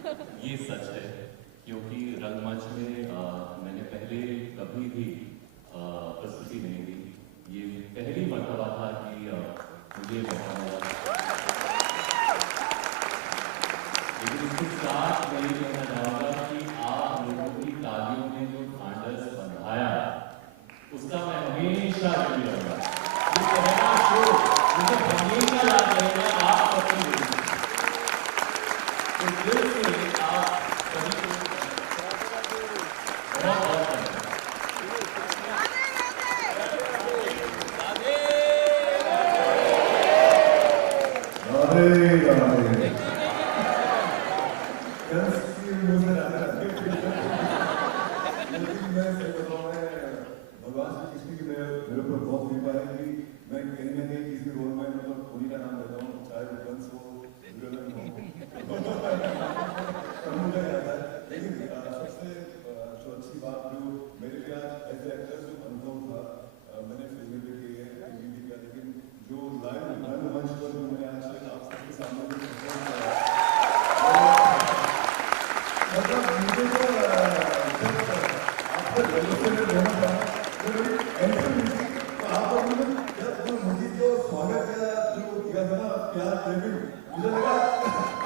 ये सच है, क्योंकि रंगमंच में मैंने पहले कभी भी प्रस्तुति नहीं दी। ये पहली मर्तबा था कि मुझे मौका मिला। लेकिन इसके साथ मैं ये कहना चाहूँगा कि आप लोगों की तालियों ने जो ढांढस बंधाया, उसका मैं हमेशा ऋणी रहूँगा। ये पहला शो मुझे हमेशा याद रहेगा आप सबके लिए। तो दिल से आप सभी को बहुत बहुत भगवान से किसी की मेरे ऊपर बहुत कृपा है कि मैं कहीं ना कहीं किसी रोल में मतलब उन्हीं का नाम लेता हूँ, चाहे वो कंस हो, दुर्योधन हो। मुझे याद है, लेकिन सबसे जो अच्छी बात जो मेरे लिए आज एज एक्टर जो अनुभव था, मैंने फिल्में भी की है, टीवी भी किया, लेकिन जो लाइव रंगमंच पर जो मैंने आज आप सबके सामने मतलब मुझे तो आपको होना था मुझे जो स्वागत जो किया था ना प्यार प्रेमी, मुझे लगा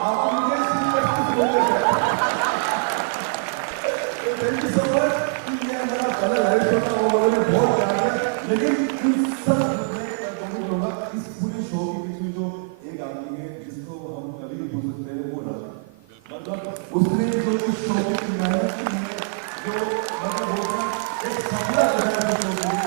आप मुझे थैंक यू सो मच। ये हमारा पहला लाइव शो था, वो लोगों ने बहुत प्यार दिया, लेकिन इन सब मैं कहूँगा इस पूरे शो के बीच में जो एक आदमी है जिसको हम कभी नहीं भूल सकते हैं, वो राजू। मतलब उसने जो इस शो की मेहनत की है, जो मतलब वो एक सपना बनाया था शो के लिए,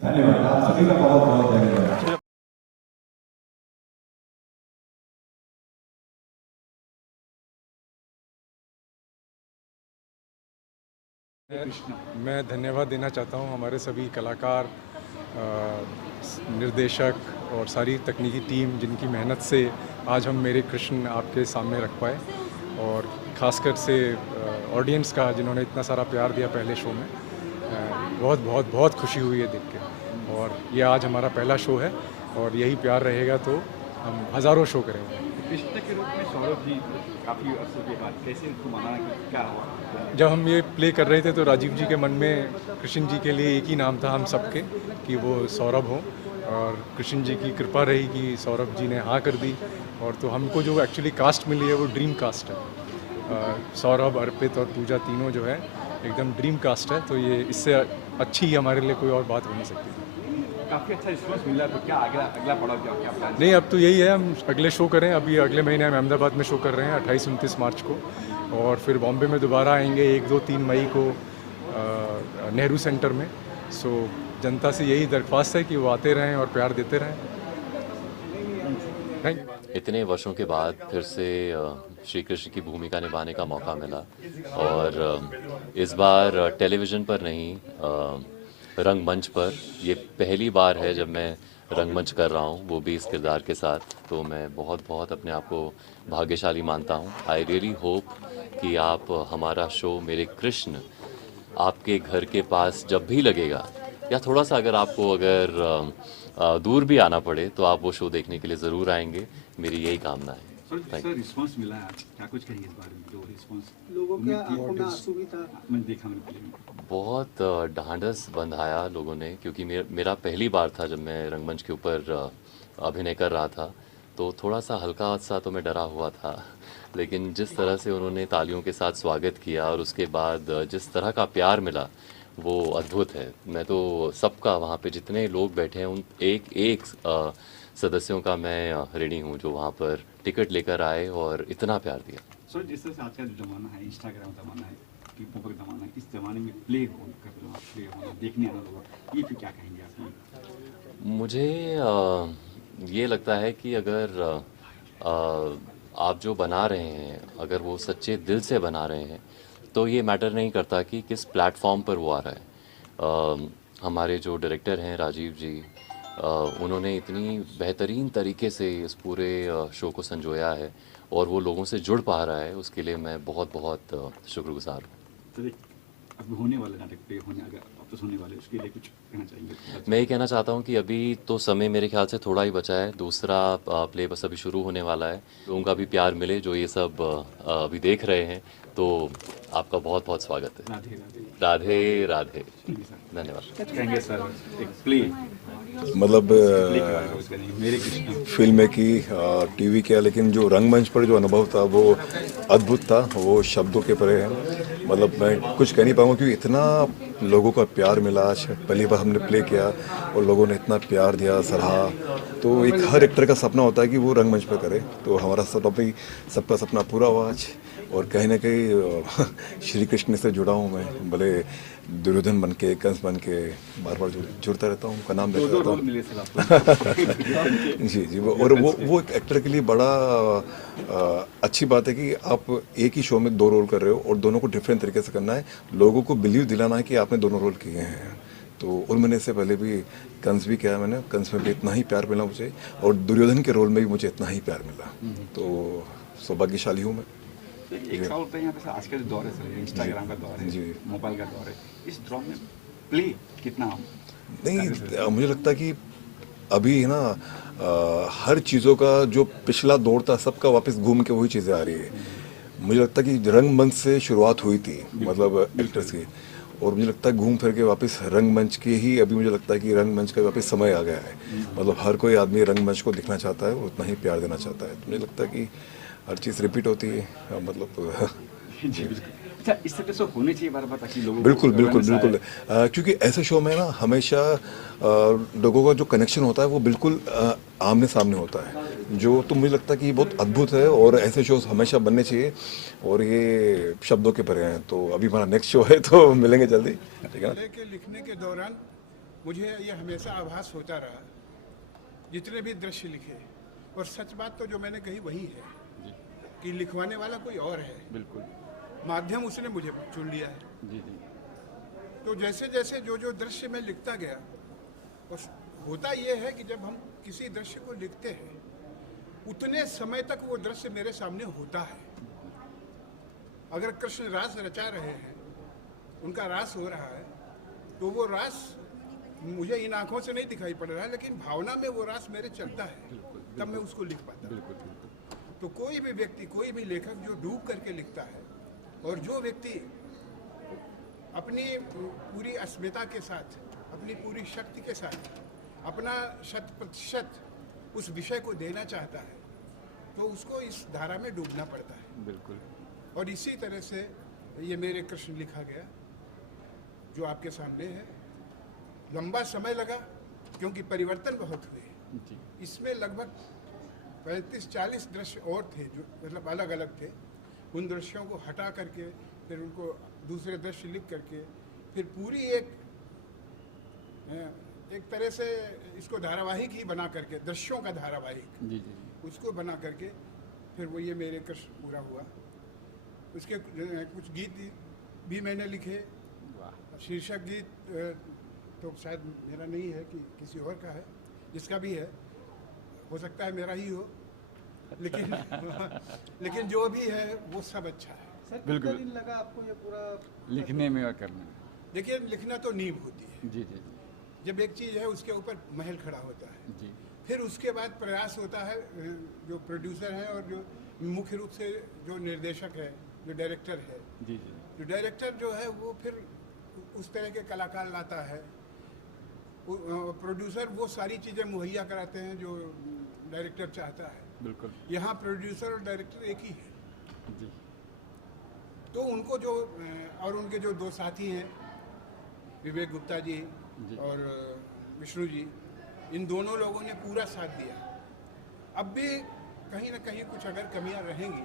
धन्यवाद। आप सभी का बहुत बहुत धन्यवाद। मैं धन्यवाद देना चाहता हूं हमारे सभी कलाकार, निर्देशक और सारी तकनीकी टीम जिनकी मेहनत से आज हम मेरे कृष्ण आपके सामने रख पाए, और ख़ासकर से ऑडियंस का जिन्होंने इतना सारा प्यार दिया पहले शो में। बहुत बहुत बहुत खुशी हुई है देख के, और ये आज हमारा पहला शो है और यही प्यार रहेगा तो हम हज़ारों शो करेंगे। कृष्ण के रूप में सौरभ जी काफ़ी अर्से के बाद कैसे उनको माना कि क्या हुआ? जब हम ये प्ले कर रहे थे तो राजीव जी के मन में कृष्ण जी के लिए एक ही नाम था हम सबके, कि वो सौरभ हो, और कृष्ण जी की कृपा रही कि सौरभ जी ने हाँ कर दी। और तो हमको जो एक्चुअली कास्ट मिली है वो ड्रीम कास्ट है। सौरभ, अर्पित और पूजा तीनों जो है एकदम ड्रीम कास्ट है, तो ये इससे अच्छी हमारे लिए कोई और बात हो नहीं सकती। काफ़ी अच्छा रिस्पॉन्स मिला, तो क्या अगला अगला पड़ाव क्या प्लान? नहीं, अब तो यही है, हम अगले शो करें। अभी अगले महीने हम अहमदाबाद में शो कर रहे हैं 28-29 मार्च को, और फिर बॉम्बे में दोबारा आएंगे 1-2-3 मई को नेहरू सेंटर में। सो जनता से यही दरख्वास्त है कि वो आते रहें और प्यार देते रहें। Thank you. इतने वर्षों के बाद फिर से श्री कृष्ण की भूमिका निभाने का मौका मिला, और इस बार टेलीविज़न पर नहीं, रंगमंच पर। ये पहली बार है जब मैं रंगमंच कर रहा हूँ, वो भी इस किरदार के साथ। तो मैं बहुत बहुत अपने आप को भाग्यशाली मानता हूँ। आई रियली होप कि आप हमारा शो मेरे कृष्ण आपके घर के पास जब भी लगेगा, या थोड़ा सा अगर दूर भी आना पड़े, तो आप वो शो देखने के लिए ज़रूर आएंगे। मेरी यही कामना है। सर रिस्पॉन्स मिला है, क्या कुछ कहेंगे इस बारे में? जो रिस्पॉन्स लोगों के आंखों में आंसू भी था। मैंने देखा मेरे फिल्म में। बहुत ढांढस बंधाया लोगों ने, क्योंकि मेरा पहली बार था जब मैं रंगमंच के ऊपर अभिनय कर रहा था। तो थोड़ा सा हल्का सा तो मैं डरा हुआ था, लेकिन जिस तरह से उन्होंने तालियों के साथ स्वागत किया और उसके बाद जिस तरह का प्यार मिला, वो अद्भुत है। मैं तो सबका, वहाँ पे जितने लोग बैठे हैं, उन एक एक सदस्यों का मैं ऋणी हूँ, जो वहाँ पर टिकट लेकर आए और इतना प्यार दिया। सर जिस तरह से आज का जो ज़माना है, इंस्टाग्राम ज़माना है, टिकटॉक का ज़माना है, इस ज़माने में प्ले होना, देखने आना लोग, ये फिर क्या कहेंगे आप? मुझे ये लगता है कि अगर आप जो बना रहे हैं, अगर वो सच्चे दिल से बना रहे हैं, तो ये मैटर नहीं करता कि किस प्लेटफॉर्म पर वो आ रहा है। हमारे जो डायरेक्टर हैं राजीव जी, उन्होंने इतनी बेहतरीन तरीके से इस पूरे शो को संजोया है, और वो लोगों से जुड़ पा रहा है, उसके लिए मैं बहुत बहुत शुक्रगुजार हूँ। तो अब होने वाले नाटक पे अगर वापस होने वाले, उसके लिए कुछ कहना चाहेंगे? मैं ये कहना चाहता हूँ कि अभी तो समय मेरे ख्याल से थोड़ा ही बचा है। दूसरा प्ले बस अभी शुरू होने वाला है। लोगों का भी प्यार मिले जो ये सब अभी देख रहे हैं, तो आपका बहुत बहुत स्वागत है। राधे राधे राधे। धन्यवाद। कहेंगे सर एक प्ले मतलब मेरे कृष्ण फिल्म की टीवी किया, लेकिन जो रंगमंच पर जो अनुभव था वो अद्भुत था, वो शब्दों के परे है। मतलब मैं कुछ कह नहीं पाऊंगा, क्योंकि इतना लोगों का प्यार मिला। आज पहली बार हमने प्ले किया और लोगों ने इतना प्यार दिया, सराहा। तो एक हर एक्टर का सपना होता है कि वो रंगमंच पर करे, तो हमारा सपना भी, सबका सपना पूरा हुआ आज। और कहीं ना कहीं श्री कृष्ण से जुड़ा हूँ मैं, भले दुर्योधन बन के, कंस बन के, बार बार जुड़ता रहता हूँ, उनका नाम लेता रहता हूँ। जी जी, और वो एक एक्टर के लिए बड़ा अच्छी बात है कि आप एक ही शो में 2 रोल कर रहे हो और दोनों को डिफरेंट तरीके से करना है, लोगों को बिलीव दिलाना है कि आपने दोनों रोल किए हैं। तो उनमें से पहले भी कंस भी किया मैंने, कंस में भी इतना ही प्यार मिला मुझे, और दुर्योधन के रोल में भी मुझे इतना ही प्यार मिला। तो सौभाग्यशाली हूँ मैं। एक सवाल होता है यहाँ पे, आज का जो दौर है सर, इंस्टाग्राम का दौर है, मोबाइल का दौर है, इस दौर में प्ले कितना नहीं, मुझे लगता है कि अभी है ना, हर चीज़ों का जो पिछला दौर था, सबका वापस घूम के वही चीज़ें आ रही है। मुझे लगता है कि रंगमंच से शुरुआत हुई थी, मतलब एक्टर्स की, और मुझे लगता है घूम फिर के वापस रंगमंच के ही, अभी मुझे लगता है कि रंगमंच का वापस समय आ गया है। मतलब हर कोई आदमी रंगमंच को दिखना चाहता है, उतना ही प्यार देना चाहता है। तो मुझे लगता है कि हर चीज़ रिपीट होती है, मतलब अच्छा, इस तरह से होने चाहिए बार बार, ताकि लोगों बिल्कुल बिल्कुल बिल्कुल, क्योंकि ऐसे शो में ना हमेशा लोगों का जो कनेक्शन होता है वो बिल्कुल आमने सामने होता है, जो तो मुझे लगता है कि ये बहुत अद्भुत है, और ऐसे शोज हमेशा बनने चाहिए, और ये शब्दों के परे हैं। तो अभी हमारा नेक्स्ट शो है, तो मिलेंगे जल्दी, ठीक है ना। के लिखने के दौरान मुझे ये हमेशा आभास होता रहा, जितने भी दृश्य लिखे, और सच बात तो जो मैंने कही वही है कि लिखवाने वाला कोई और है, बिल्कुल माध्यम उसने मुझे चुन लिया है। जी जी। तो जैसे जैसे जो जो दृश्य मैं लिखता गया, और होता ये है कि जब हम किसी दृश्य को लिखते हैं, उतने समय तक वो दृश्य मेरे सामने होता है। अगर कृष्ण रास रचा रहे हैं, उनका रास हो रहा है, तो वो रास मुझे इन आंखों से नहीं दिखाई पड़ रहा है, लेकिन भावना में वो रास मेरे चलता है, तब मैं उसको लिख पाता हूँ। तो कोई भी व्यक्ति, कोई भी लेखक जो डूब करके लिखता है, और जो व्यक्ति अपनी पूरी अस्मिता के साथ, अपनी पूरी शक्ति के साथ अपना 100% उस विषय को देना चाहता है, तो उसको इस धारा में डूबना पड़ता है। बिल्कुल। और इसी तरह से ये मेरे कृष्ण लिखा गया, जो आपके सामने है। लंबा समय लगा, क्योंकि परिवर्तन बहुत हुए। जी इसमें लगभग 35-40 दृश्य और थे जो मतलब अलग अलग थे। उन दृश्यों को हटा करके फिर उनको दूसरे दृश्य लिख करके फिर पूरी एक तरह से इसको धारावाहिक ही बना करके, दृश्यों का धारावाहिक जी जी उसको बना करके फिर वो ये मेरे कृष्ण पूरा हुआ। उसके कुछ गीत भी मैंने लिखे। वाह शीर्षक गीत तो शायद मेरा नहीं है कि किसी और का है, जिसका भी है हो सकता है मेरा ही हो, लेकिन लेकिन जो भी है वो सब अच्छा है। सर बिल्कुल। कितना दिन लगा आपको ये पूरा लिखने में और करने में? देखिए, लिखना तो नींव होती है। जी जी जब एक चीज़ है उसके ऊपर महल खड़ा होता है, जी फिर उसके बाद प्रयास होता है जो प्रोड्यूसर है और जो मुख्य रूप से जो निर्देशक है, जो डायरेक्टर है, जी जी जो डायरेक्टर जो है वो फिर उस तरह के कलाकार लाता है। प्रोड्यूसर वो सारी चीज़ें मुहैया कराते हैं जो डायरेक्टर चाहता है। बिल्कुल यहाँ प्रोड्यूसर और डायरेक्टर एक ही है। जी तो उनको जो और उनके जो दो साथी हैं, विवेक गुप्ता जी जी। और विष्णु जी, इन दोनों लोगों ने पूरा साथ दिया। अब भी कहीं ना कहीं कुछ अगर कमियां रहेंगी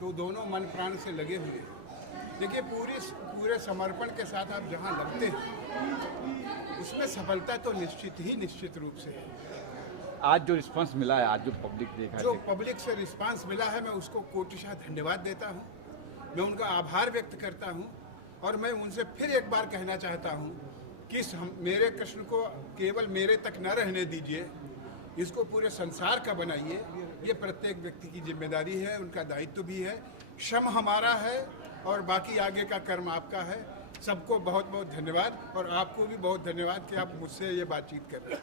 तो दोनों मन प्राण से लगे हुए हैं। देखिए, पूरे समर्पण के साथ आप जहाँ लगते हैं उसमें सफलता तो निश्चित रूप से है। आज जो रिस्पांस मिला है, आज जो पब्लिक देखा जो है, पब्लिक से रिस्पांस मिला है, मैं उसको कोटिशा धन्यवाद देता हूँ। मैं उनका आभार व्यक्त करता हूँ और मैं उनसे फिर एक बार कहना चाहता हूँ कि मेरे कृष्ण को केवल मेरे तक न रहने दीजिए, इसको पूरे संसार का बनाइए। ये प्रत्येक व्यक्ति की जिम्मेदारी है, उनका दायित्व भी है। श्रम हमारा है और बाकी आगे का कर्म आपका है। सबको बहुत बहुत धन्यवाद और आपको भी बहुत धन्यवाद कि आप मुझसे ये बातचीत कर रहे हैं।